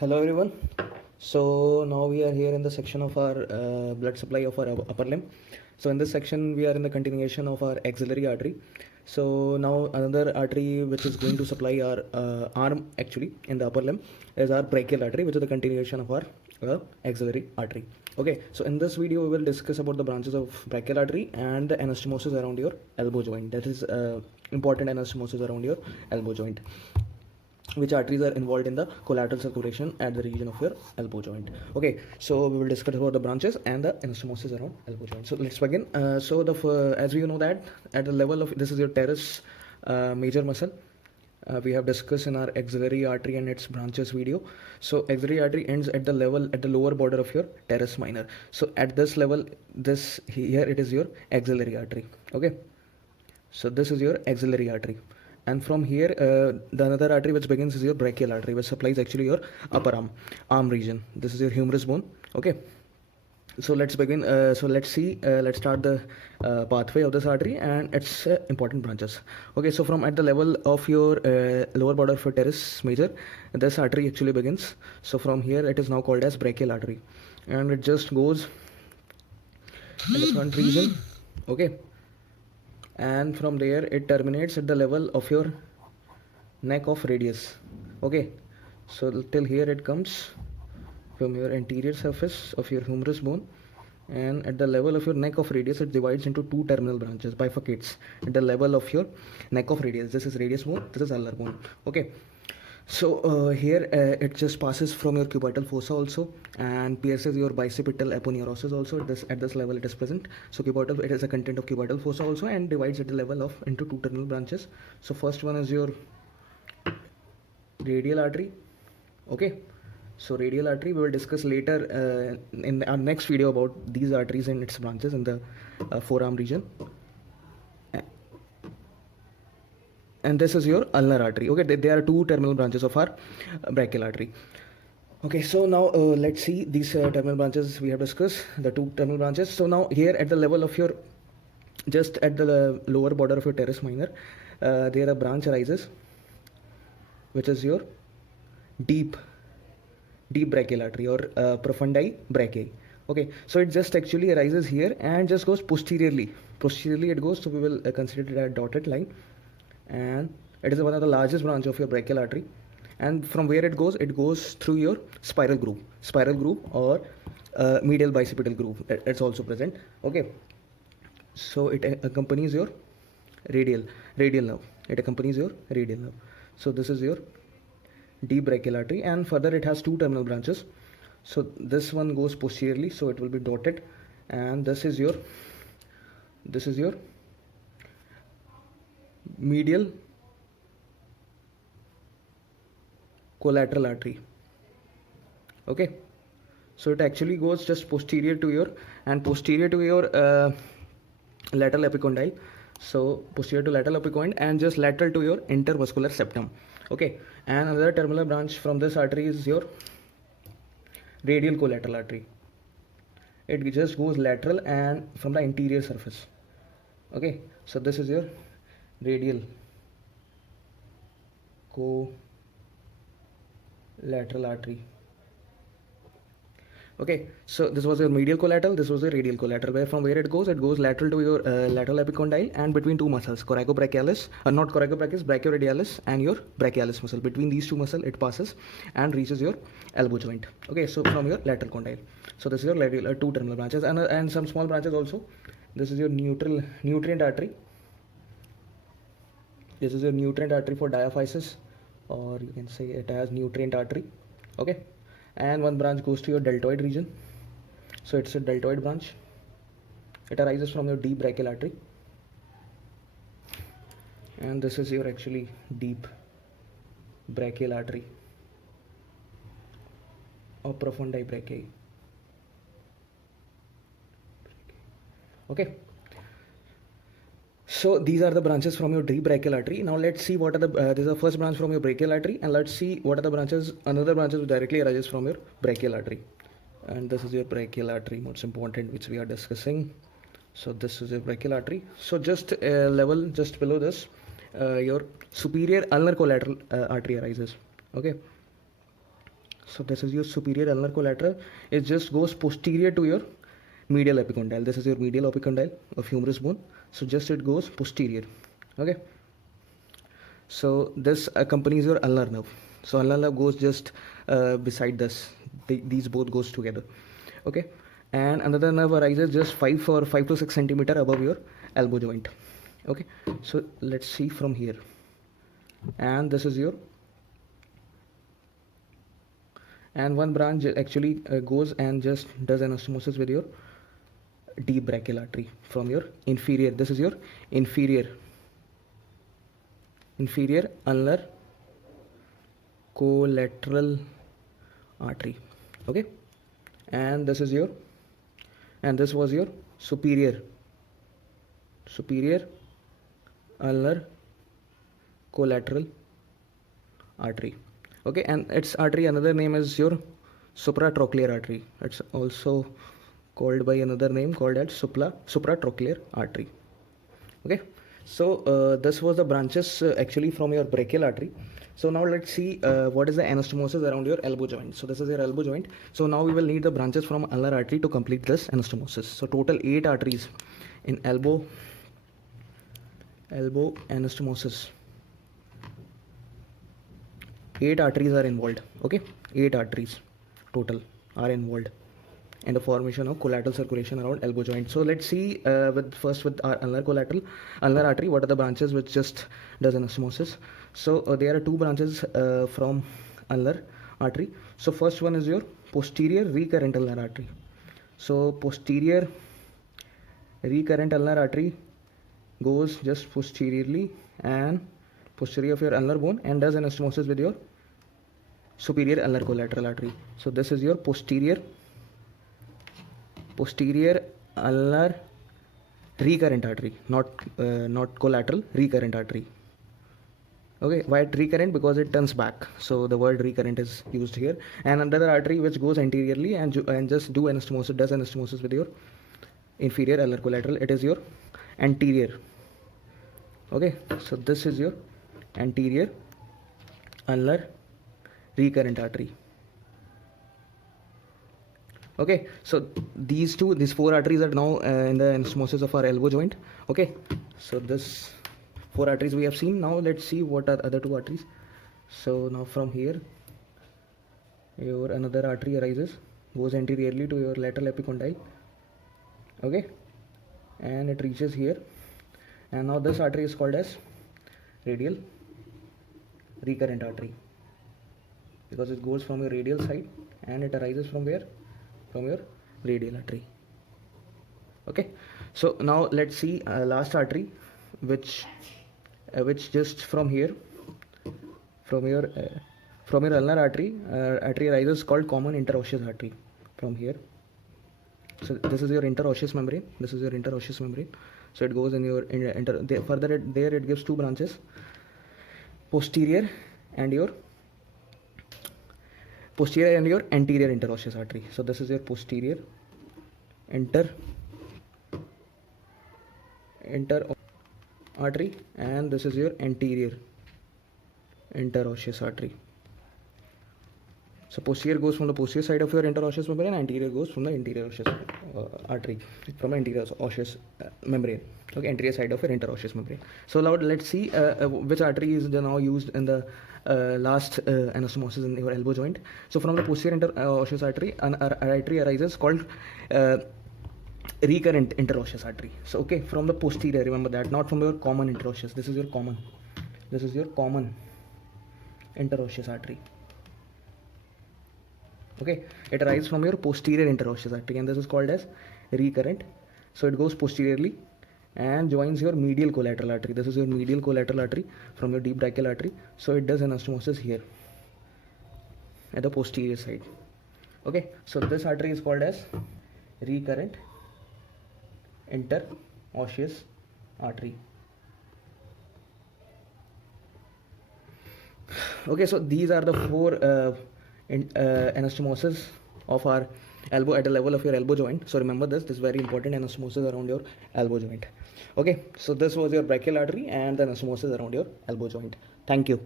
Hello everyone. So now we are here in the section of our blood supply of our upper limb. So in this section we are in the continuation of our axillary artery. So now another artery which is going to supply our arm actually in the upper limb is our brachial artery, which is the continuation of our axillary artery. Okay, so in this video we will discuss about the branches of brachial artery and the anastomosis around your elbow joint. That is important anastomosis around your elbow joint, which arteries are involved in the collateral circulation at the region of your elbow joint. Okay, so we will discuss about the branches and the anastomosis around elbow joint. So let's begin. As we know that at the level of this is your teres major muscle. We have discussed in our axillary artery and its branches video. So axillary artery ends at the level at the lower border of your teres minor. So at this level, this here it is your axillary artery. Okay, so this is your axillary artery, and from here the another artery which begins is your brachial artery, which supplies actually your upper arm region. This is your humerus bone. Okay, so let's begin. Let's start the pathway of this artery and its important branches. Okay, so from at the level of your lower border of your teres major, this artery actually begins. So from here it is now called as brachial artery, and it just goes in the front region. Okay, and from there it terminates at the level of your neck of radius. Okay, so till here it comes from your anterior surface of your humerus bone, and at the level of your neck of radius it divides into two terminal branches, bifurcates at the level of your neck of radius. This is radius bone, this is ulnar bone. Okay, so here it just passes from your cubital fossa also and pierces your bicipital aponeurosis also. At this level it is present. So cubital, it is a content of cubital fossa also, and divides at the level of into two terminal branches. So first one is your radial artery. Okay, so radial artery we will discuss later in our next video about these arteries and its branches in the forearm region. And this is your ulnar artery. Okay, there are two terminal branches of our brachial artery. Okay, so now let's see these terminal branches we have discussed, the two terminal branches. So now here at the level of your, just at the lower border of your teres minor, there a branch arises, which is your deep brachial artery, or profundi brachii. Okay, so it just actually arises here and just goes posteriorly it goes. So we will consider it a dotted line, and it is one of the largest branch of your brachial artery. And from where it goes through your spiral groove or medial bicipital groove. It's also present. Okay, so it accompanies your radial nerve. It accompanies your radial nerve. So this is your deep brachial artery, and further it has two terminal branches. So this one goes posteriorly, so it will be dotted, and this is your medial collateral artery. Okay, so it actually goes just posterior to your lateral epicondyle. So posterior to lateral epicondyle and just lateral to your intermuscular septum. Okay, and another terminal branch from this artery is your radial collateral artery. It just goes lateral and from the anterior surface. Okay, so this is your radial collateral artery. Okay, so this was your medial collateral, this was the radial collateral. From where it goes lateral to your lateral epicondyle and between two muscles, coracobrachialis, not coracobrachialis, brachioradialis and your brachialis muscle. Between these two muscles it passes and reaches your elbow joint. Okay, so from your lateral condyle. So this is your lateral two terminal branches, and some small branches also. This is your nutrient artery. This is your nutrient artery for diaphysis, or you can say it as nutrient artery. Okay, and one branch goes to your deltoid region. So it's a deltoid branch. It arises from your deep brachial artery, and this is your actually deep brachial artery or profundi brachii. Okay, so these are the branches from your deep brachial artery. Now let's see what are the this is the first branch from your brachial artery, and let's see what are the another branches which directly arises from your brachial artery. And this is your brachial artery, most important, which we are discussing. So this is your brachial artery. So just level just below this, your superior ulnar collateral artery arises. Okay, So this is your superior ulnar collateral. It just goes posterior to your medial epicondyle. This is your medial epicondyle of humerus bone. So just it goes posterior. Okay. So this accompanies your ulnar nerve. So ulnar nerve goes just beside this. These both goes together. Okay. And another nerve arises just 5 to 6 centimeter above your elbow joint. Okay. So let's see from here. And this is your, and one branch actually goes and just does anastomosis with your deep brachial artery from your inferior. This is your inferior ulnar collateral artery. Okay. And this is your, and this was your superior ulnar collateral artery. Okay. And its artery, another name is your supratrochlear artery. It's also called by another name called as supratrochlear artery. Okay. So this was the branches actually from your brachial artery. So now let's see what is the anastomosis around your elbow joint. So this is your elbow joint. So now we will need the branches from ulnar artery to complete this anastomosis. So total 8 arteries in elbow anastomosis. 8 arteries are involved. Okay, 8 arteries total are involved in the formation of collateral circulation around elbow joint. So let's see with our ulnar artery, what are the branches which just does anastomosis. So there are 2 branches from ulnar artery. So first one is your posterior recurrent ulnar artery. So posterior recurrent ulnar artery goes just posteriorly and posterior of your ulnar bone and does anastomosis with your superior ulnar collateral artery. So this is your posterior ulnar recurrent artery, not collateral, recurrent artery. Okay, why recurrent? Because it turns back, so the word recurrent is used here. And another artery which goes anteriorly and just does anastomosis with your inferior ulnar collateral, it is your anterior. Okay, so this is your anterior ulnar recurrent artery. Okay, so these 4 arteries are now in the anastomosis of our elbow joint. Okay, so this 4 arteries we have seen. Now let's see what are other 2 arteries. So now from here, your another artery arises, goes anteriorly to your lateral epicondyle. Okay, and it reaches here, and now this artery is called as radial recurrent artery because it goes from your radial side and it arises from where? From your radial artery. Okay, so now let's see last artery which just from here, from your ulnar artery arises, called common interosseous artery from here. So this is your interosseous membrane. So it goes in your further it gives 2 branches, posterior and your anterior interosseous artery. So this is your posterior artery and this is your anterior interosseous artery. So posterior goes from the posterior side of your interosseous membrane, and anterior goes from the anterior osseous artery from the anterior osseous membrane. Okay, anterior side of your interosseous membrane. So now let's see which artery is now used in the last anastomosis in your elbow joint. So from the posterior interosseous artery, an artery arises called recurrent interosseous artery. So okay, from the posterior, remember that, not from your common interosseous. This is your common interosseous artery. Okay, it arises from your posterior interosseous artery and this is called as recurrent. So it goes posteriorly and joins your medial collateral artery. This is your medial collateral artery from your deep brachial artery. So it does anastomosis here at the posterior side. Okay, so this artery is called as recurrent interosseous artery. Okay, so these are the 4 anastomosis of our elbow at the level of your elbow joint. So remember this is very important, anastomosis around your elbow joint. Okay, so this was your brachial artery and the anastomosis around your elbow joint. Thank you.